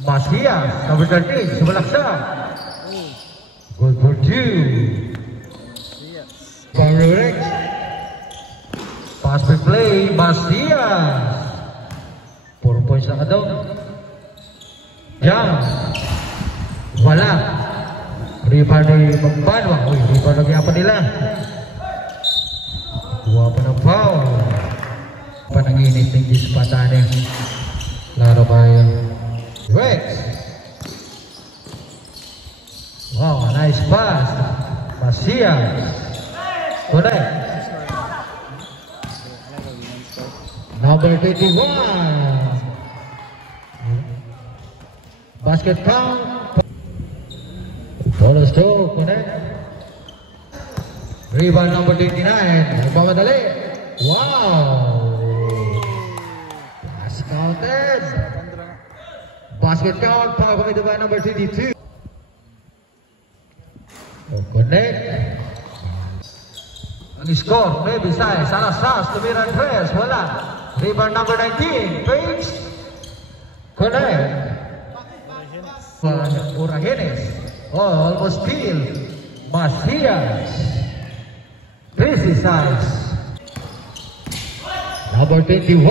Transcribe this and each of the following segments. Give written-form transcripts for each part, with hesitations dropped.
Masias, number 13, sumalaksa. Good for 2. Correct. Pass per play, Masias. 4 points na ka daw. Jump. Wala. Rebound ni Magbanwa. Uy, rebound na kaya pa nila. Kuha pa ng foul. Pananginit ng dispatane. Laro ba yun? Rex. Wow, nice pass. Masias. Correct. Number 21. Basket count. Bonus 2. Connect. Rebound number 29. Nagpamadali. Wow. Pass counted. Basket count. Pagpapit by number 22. Connect. Ang score, maybe size. Alas-as, tumira ang press. Wala. Rebound number 19. Page. Connect. Urahenes. Oh, almost steal. Masias. Crazy size. Number 21.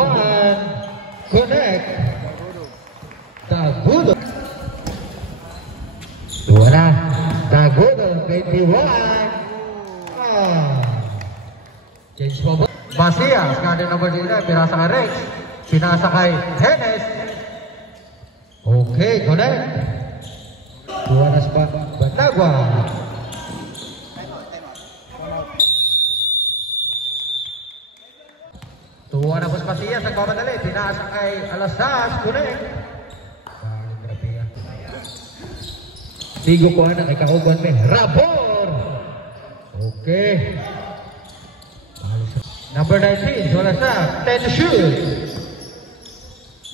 Connect. Tagudo. Wala. Tagudo. 21. Change mo ba? Masias. Kaya number 19. Pinasa kay Rex. Pinasa kay Henes. Okay, connect. Buwanas pa. Batagwa. Tuwa na po sa Masias. Nagpamadali. Pinasa kay Alasas. Connect. Tigo ko na kay Kauban me. Rabor. Okay. Number 19. Alasas. 10 to shoot.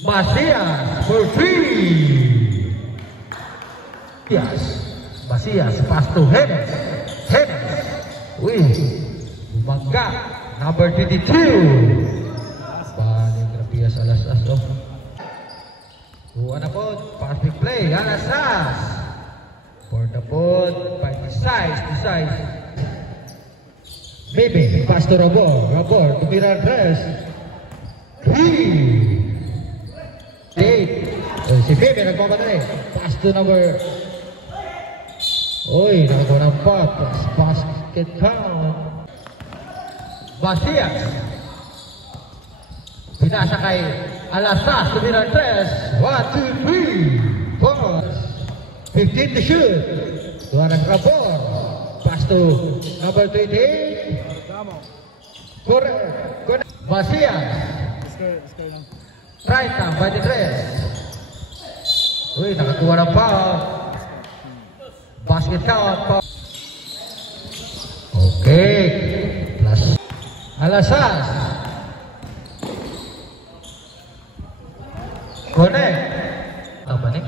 Masias for 3. Yes. Masias pass to Henes. Henes. Uy. Bumangga. Number 22. Balik Rapias Alasas. Kuha na po. Pass big play. Alasas. For the ball. By the size. Maybe. Pass to Robor. Robor. Tumira dress. 3. 8. Si Bebe nagpapadali. Pass to number. Uy, nakakuha ng pop. Basket count. Masias. Pinasa kay Alasas. Tumira 3. 1, 2, 3, 4. 15 to shoot. Tuwa ng Rabor. Pass to number 28. Correct. Masias. Right now, 23. Uy, nakakuha ng foul. Basket count. Okay. Plus. Alasas. Connect. Apa nih?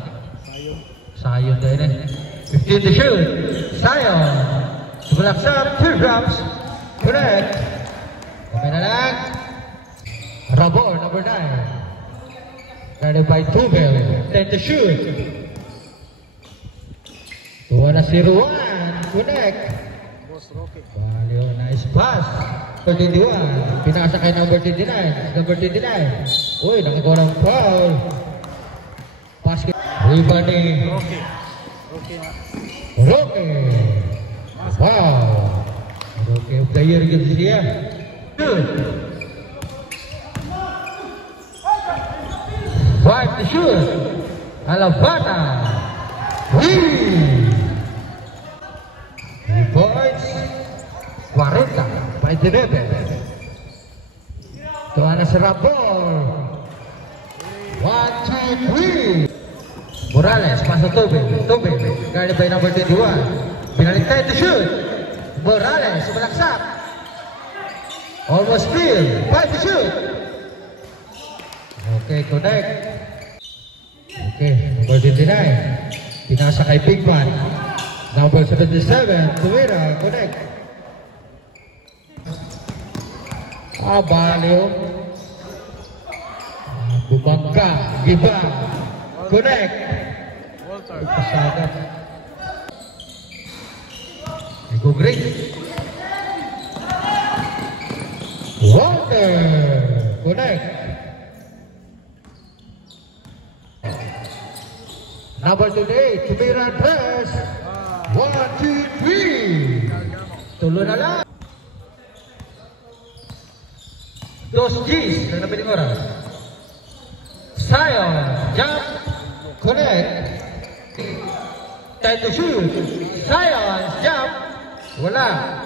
Sayon din eh. 15 to shoot. Sayon. Sebelah sub. 2 drops. Connect. Kami na lang. Rabor, number 9. Guarded by Tubel. 10 to shoot. Tuwa na si Ruan. Connect. Valio, nice pass. Number 21. Pinasa kay number 29. Number 29. Uy, nakakuha ng foul. Basket. Rebound ni Roque. Wow. Roque of the year gitu dia. Good. 5 to shoot. Alavana. Win. 3 points. 40. By the rebel. Tuwa na si Rabor. 1, 2, 3. Morales, paso Tubel. Guarded by number 21. Pinaliktay to shoot. Morales, sumalaksak. Almost steal. 5 to shoot. Okay, connect. Okay, number 29. Pinasa kay Bigman. Number 77, Tumira, connect. Valio. Bumangka, Giba. connect. Walter. Pasagap. Go great. Walter, connect. Number 28, Tumiran press. 1, 2, 3. Tuloy na lang. Dos G's na napiling oras. Zion, jump, connect. Time to shoot. Zion, jump. Wala.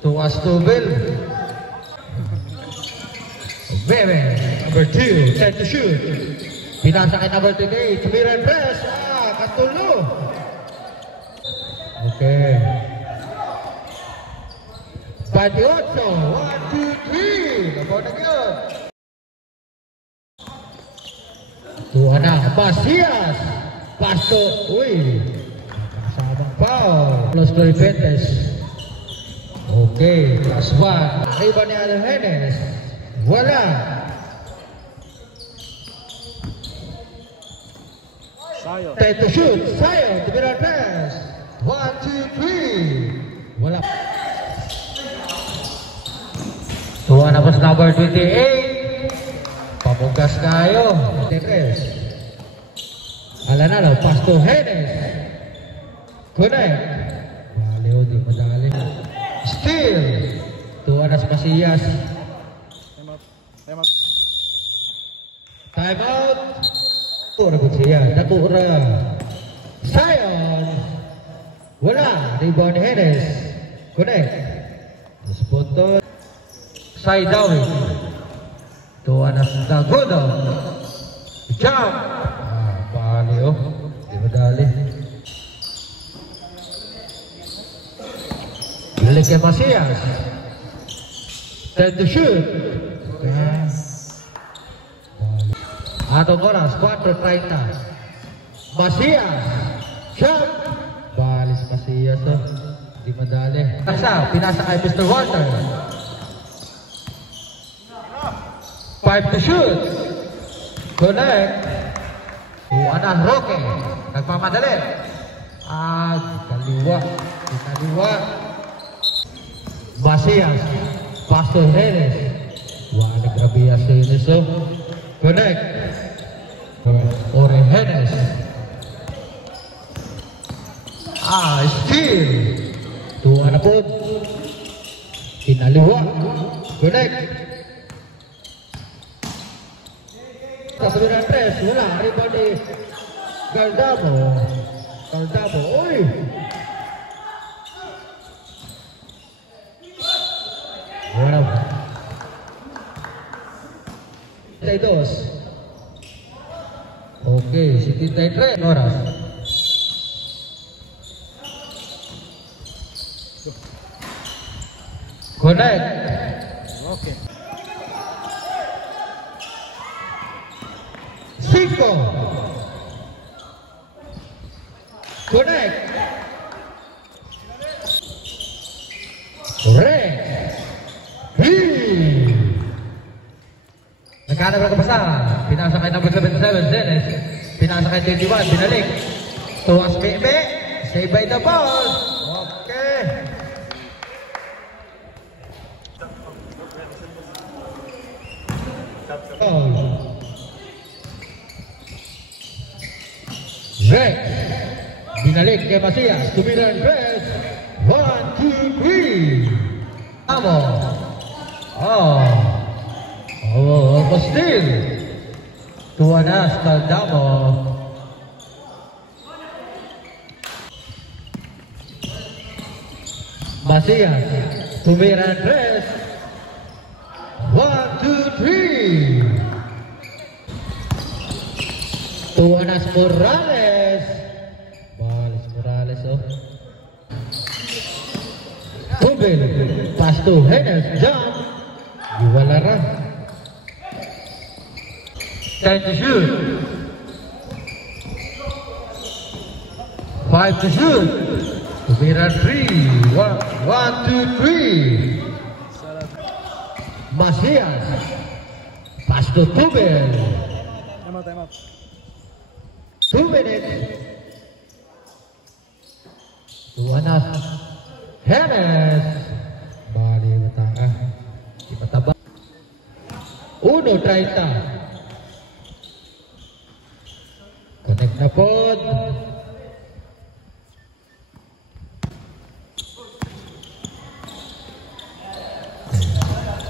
Tuwas tubel. Bebe, number 2, time to shoot. Pinasa kay number 28, Tumiran press. Katulo. Okay. 28, 1, 2, 3. Nabaw na yun. Tuwa na, Masias. Pasto, uy. Kasabang foul. Los Floripentes. Okay, plus 1. Iba ni Alhenes. Wala. Zion. Time to shoot. Zion, Tumiran press. 1, 2, 3. Wala. Tuwa na po sa number 28. Pamugas kayo. Teres. Alanalo, Pasto Henes. Connect. Baliw, di madali. Steal. Tuwa na sa Masias. Time out. Time out. Time out. Tura ko siya. Natura. Zion. Wala. Rebound Henes. Connect. Spotto. Side down. Tuwa na sa Dagono. Jump. Bali oh. Di madali. Balik kay Masias. Time to shoot. Atong oras, 4:30. Masias. Jump. Balis Masias oh. Di madali. Pinasa kay Mr. Walter. 5 to shoot. Connect. Anas Roque. Nagpamadali. Kaliwa. Kaliwa. Masias. Pastor Henes. Nagrabias sa Henes. Connect. Ore Henes. Steal. Tuwa na po. Kinaliwa. Connect. Kasabihan press, wala. Rebound ni Galdamo. Galdamo, uy! Wala. 72. Okay, 73 oras. Connect. Okay. 5. Connect. Red. Nagkana ba kapasa? Pinasa kay number 77, Zenes. Pinasa kay 21, binalik. Tuwas Bebe. Save by the ball. Okay. Red. Binalik kay Masias. Tumiran press. 1, 2, 3. Amo. Steal. Tuwa na sa Caldamo. Masias. Tumiran press. 1, 2, 3. Tuwa na sa Morales. Balis Morales oh. Tubel. Pass to Henes. Jump. Iwalara. Time to shoot. 5 to shoot. Tumiran 3. 1, 2, 3. Masias. Pass to Tubel. Time out. Time out. minutes. Tuanas Hennes bali mata ipataba 1:30. Connect na pod.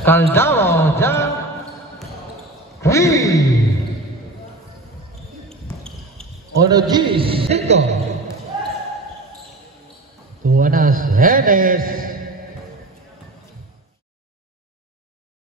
Caldaro jump 3. Ono G single. Tuanas Hennes